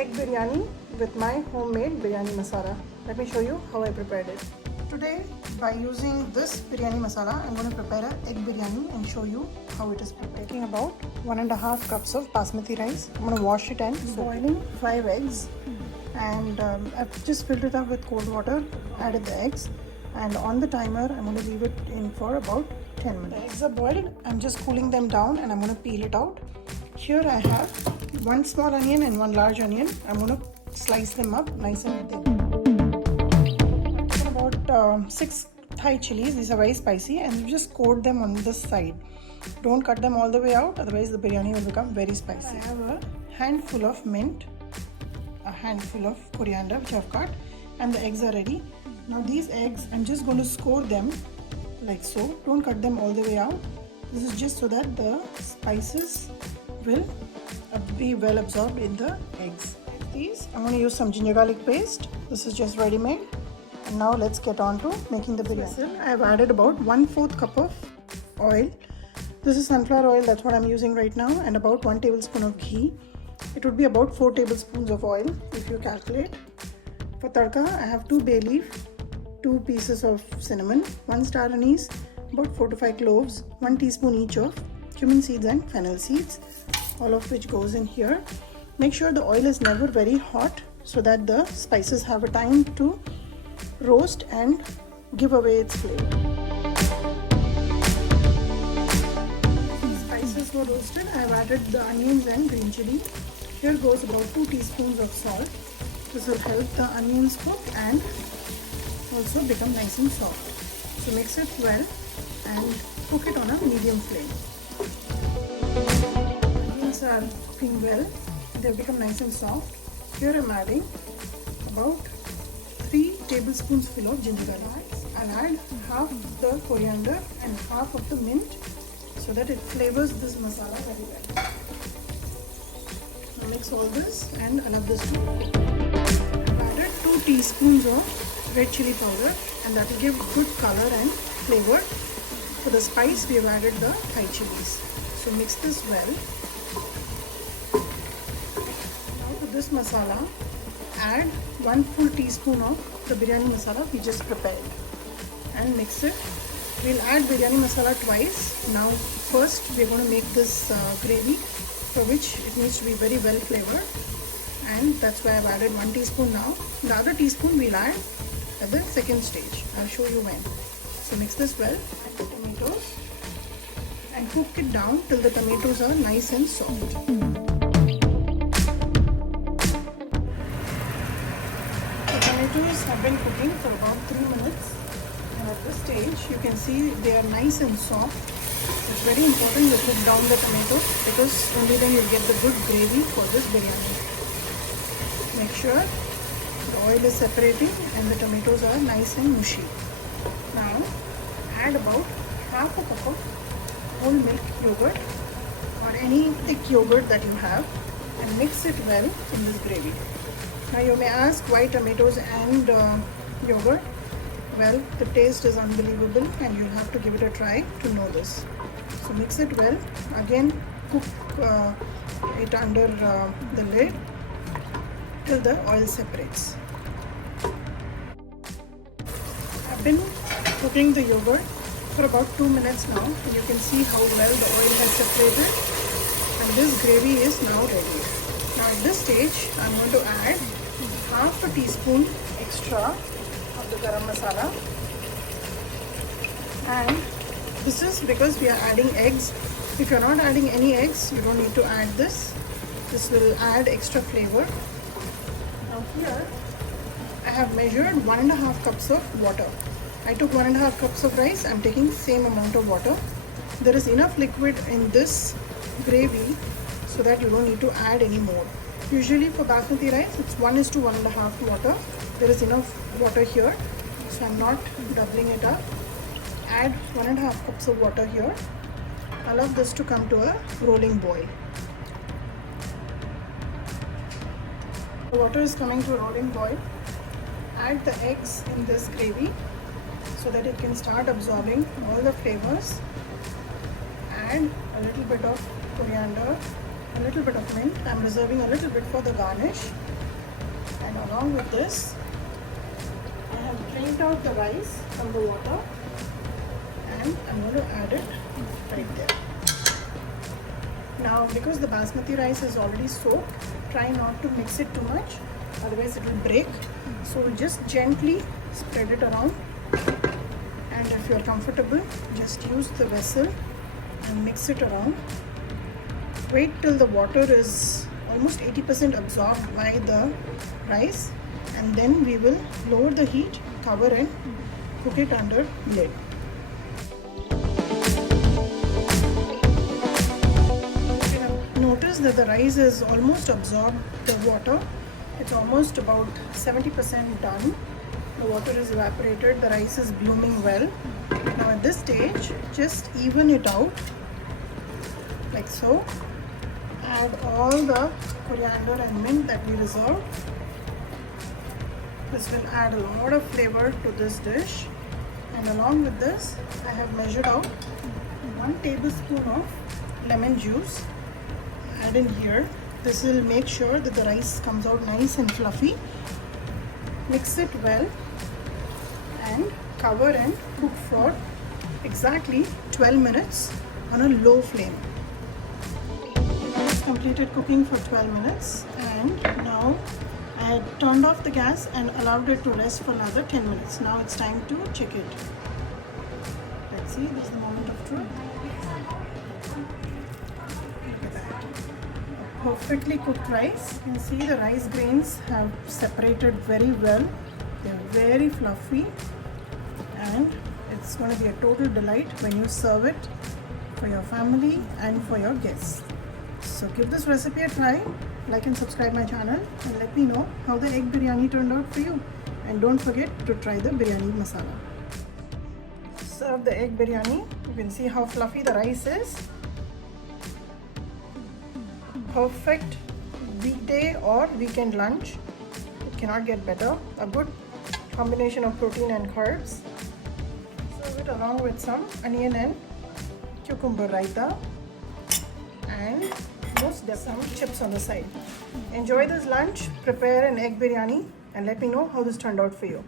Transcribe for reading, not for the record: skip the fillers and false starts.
egg biryani with my homemade biryani masala. Let me show you how I prepared it. Today, by using this biryani masala, I'm going to prepare an egg biryani and show you how it is prepared. Taking about 1.5 cups of basmati rice. I'm going to wash it and boiling 5 eggs. And I've just filled it up with cold water, added the eggs, and on the timer, I'm going to leave it in for about 10 minutes. The eggs are boiled. I'm just cooling them down and I'm going to peel it out. Here I have 1 small onion and 1 large onion. I'm going to slice them up nice and thin. I've taken about 6 Thai chilies. These are very spicy, and you just coat them on this side. Don't cut them all the way out, otherwise the biryani will become very spicy. I have a handful of mint, a handful of coriander which I've cut, and the eggs are ready. Now these eggs, I'm just going to score them like so. Don't cut them all the way out. This is just so that the spices will be well absorbed in the eggs. These, I'm going to use some ginger garlic paste. This is just ready made. And now let's get on to making the biryani. I have added about 1/4 cup of oil. This is sunflower oil, that's what I'm using right now, and about 1 tablespoon of ghee. It would be about 4 tablespoons of oil if you calculate. For tadka, I have 2 bay leaf, 2 pieces of cinnamon, 1 star anise, about 4 to 5 cloves, 1 teaspoon each of cumin seeds and fennel seeds, all of which goes in here. Make sure the oil is never very hot so that the spices have a time to roast and give away its flavor. Spices were roasted. I have added the onions and green chili. Here goes about 2 teaspoons of salt. This will help the onions cook and also become nice and soft. So mix it well and cook it on a medium flame. Onions are cooking well. They have become nice and soft. Here I am adding about 3 tablespoons full of ginger garlic. I'll add half the coriander and half of the mint so that it flavors this masala very well. Now mix all this and allow this to cook. I've added 2 teaspoons of red chili powder, and that will give good color and flavor. For the spice, we have added the Thai chilies. So mix this well. Now to this masala, add 1 full teaspoon of the biryani masala we just prepared and mix it. We'll add biryani masala twice. Now first we're going to make this gravy, for which it needs to be very well flavored, and that's why I've added 1 teaspoon now. The other teaspoon we'll add at the second stage. I'll show you when. So mix this well. Add the tomatoes and cook it down till the tomatoes are nice and soft. The tomatoes have been cooking for about 3 minutes, and at this stage you can see they are nice and soft. It's very important to cook down the tomatoes because only then you'll get the good gravy for this biryani. Make sure the oil is separating and the tomatoes are nice and mushy. Now add about half a cup of whole milk yogurt or any thick yogurt that you have and mix it well in this gravy. Now you may ask why tomatoes and yogurt. Well, the taste is unbelievable and you'll have to give it a try to know this. So mix it well. Again, cook it under the lid till the oil separates. I've been cooking the yogurt for about 2 minutes now, and you can see how well the oil has separated, and this gravy is now ready. Now at this stage, I'm going to add half a teaspoon extra of the garam masala, and this is because we are adding eggs. If you're not adding any eggs, you don't need to add this. This will add extra flavor. Now here I have measured 1.5 cups of water. I took 1.5 cups of rice. I'm taking same amount of water. There is enough liquid in this gravy so that you don't need to add any more. Usually for basmati rice, it's 1:1.5 water. There is enough water here, so I'm not doubling it up. Add 1.5 cups of water here. Allow this to come to a rolling boil. The water is coming to a rolling boil. Add the eggs in this gravy so that it can start absorbing all the flavors. Add a little bit of coriander a little bit of mint. I'm reserving a little bit for the garnish. And along with this, I have drained out the rice from the water and I'm going to add it right there. Now, because the basmati rice is already soaked, try not to mix it too much, otherwise it will break. So just gently spread it around, and if you're comfortable, just use the vessel and mix it around. Wait till the water is almost 80% absorbed by the rice, and then we will lower the heat, cover and cook it under lid. Notice that the rice is almost absorbed the water. It's almost about 70% done. The water is evaporated, the rice is blooming well. Now at this stage, just even it out like so. Add all the coriander and mint that we reserved. This will add a lot of flavor to this dish. And along with this, I have measured out 1 tablespoon of lemon juice. Add in here. This will make sure that the rice comes out nice and fluffy. Mix it well and cover and cook for exactly 12 minutes on a low flame. It's completed cooking for 12 minutes, and now I had turned off the gas and allowed it to rest for another 10 minutes. Now it's time to check it. Let's see, this is the moment of truth. Perfectly cooked rice. You can see the rice grains have separated very well. They're very fluffy, and it's going to be a total delight when you serve it for your family and for your guests. So give this recipe a try, like and subscribe my channel, and let me know how the egg biryani turned out for you. And don't forget to try the biryani masala. Serve the egg biryani. You can see how fluffy the rice is. Perfect weekday or weekend lunch. It cannot get better. A good combination of protein and carbs. Serve it along with some onion and cucumber raita, and some chips on the side. Enjoy this lunch. Prepare an egg biryani and let me know how this turned out for you.